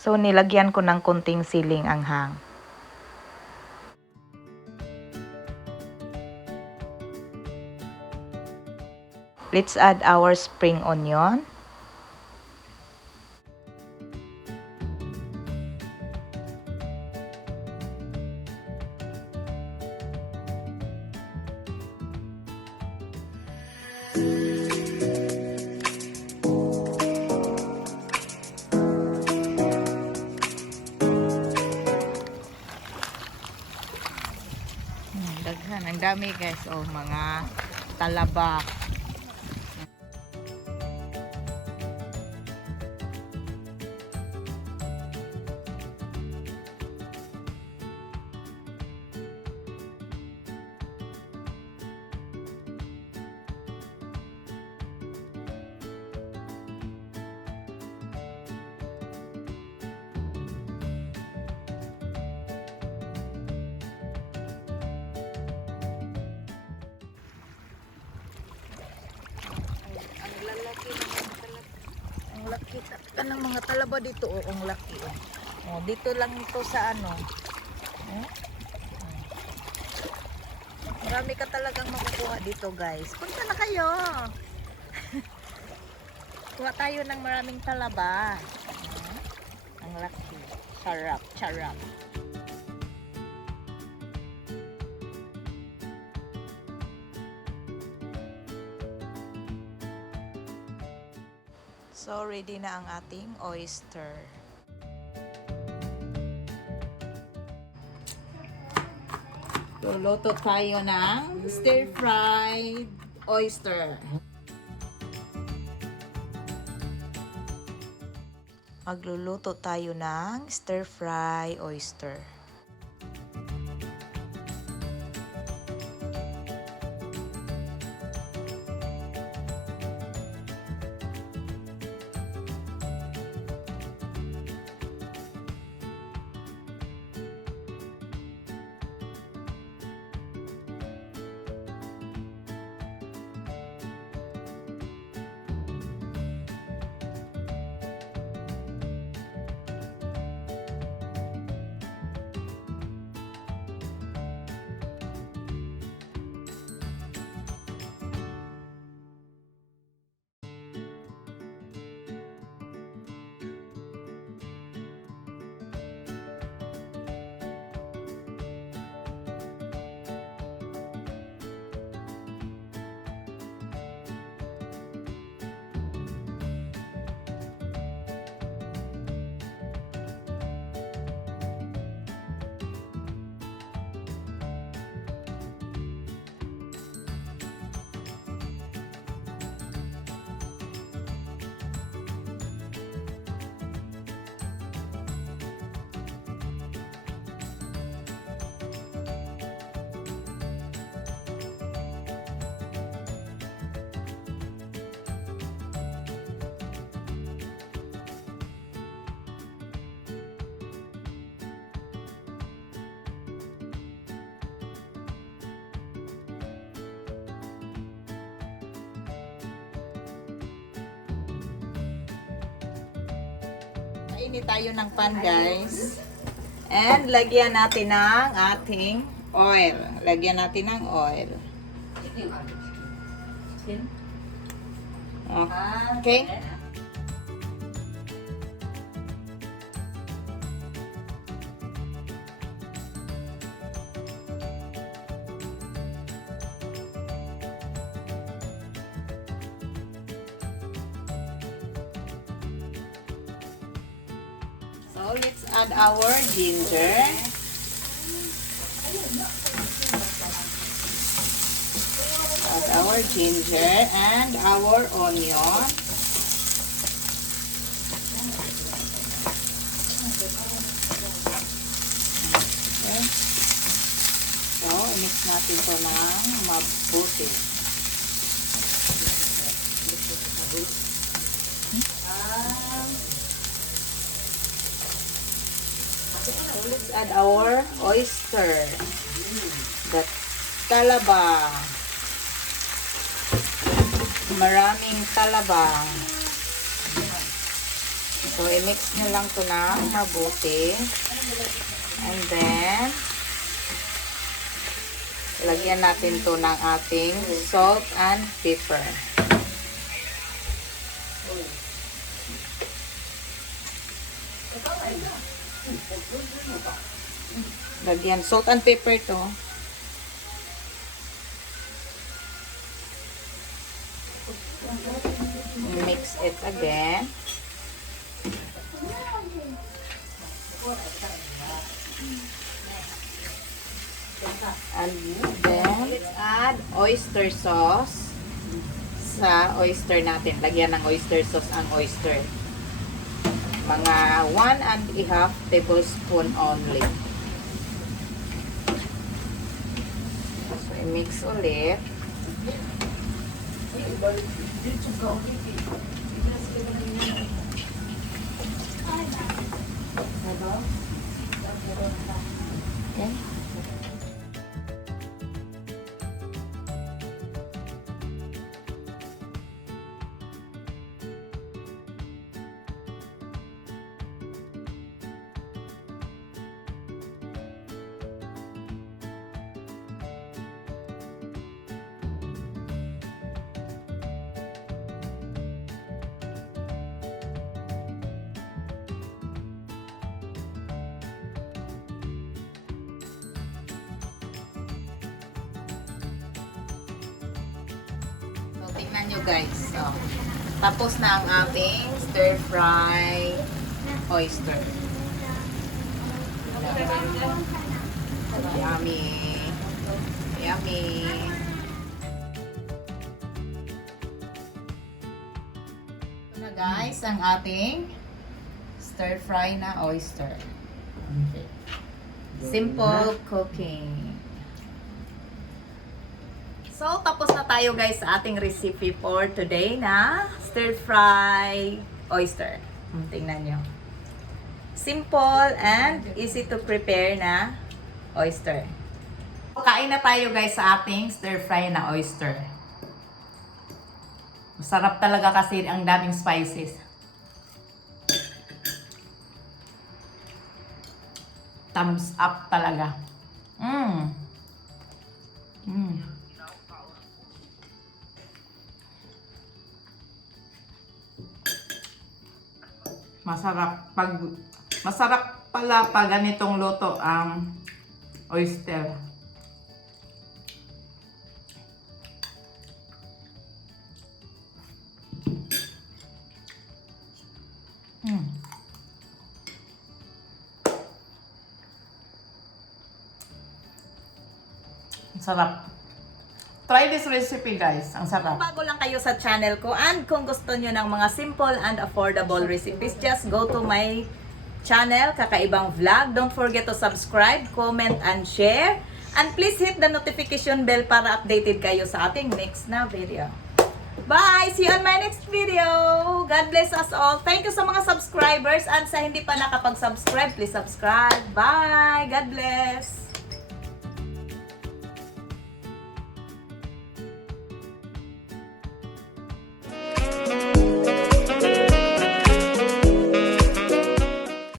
So, nilagyan ko ng konting siling anghang. Let's add our spring onion. Daghan, ang dami guys, oh, mga talaba. Ang laki ng mga talaba dito, oh, ang laki. Oh, dito lang ito sa ano. Oh. Marami ka talagang makukuha dito, guys. Punta na kayo. Kuha tayo ng maraming talaba. Oh. Ang laki. Sarap, sarap. So, ready na ang ating oyster. Luluto tayo ng stir-fried oyster. Magluluto tayo ng stir-fried oyster. Init tayo ng pan, guys. And lagyan natin ng ating oil. Lagyan natin ng oil. Okay. So, let's add our ginger. Add our ginger and our onion. Okay. So, mix natin ito ng mabuti. So, let's add our oyster. The talaba. Maraming talaba. So, i-mix nyo lang to na mabuti. And then, lagyan natin to ng ating salt and pepper. Lagyan salt and pepper to. Mix it again. And then, let's add oyster sauce sa oyster natin. Lagyan ng oyster sauce ang oyster. Mga 1.5 tablespoon only. So, i-mix ulit. Okay. Tingnan nyo guys. So, tapos na ang ating stir fry oyster. Yummy. Yummy. Ito na guys ang ating stir fry na oyster. Simple cooking. So, tapos na tayo guys sa ating recipe for today na stir-fry oyster. Tingnan nyo. Simple and easy to prepare na oyster. Kain na tayo guys sa ating stir-fry na oyster. Masarap talaga kasi ang daming spices. Thumbs up talaga. Masarap pala pag ganitong luto ang oyster. Sarap. Try this recipe guys. Ang sarap. Kung bago lang kayo sa channel ko and kung gusto nyo ng mga simple and affordable recipes, just go to my channel, Kaka'EVAng Vlog. Don't forget to subscribe, comment, and share. And please hit the notification bell para updated kayo sa ating next na video. Bye! See you on my next video! God bless us all. Thank you sa mga subscribers and sa hindi pa nakapag-subscribe, please subscribe. Bye! God bless!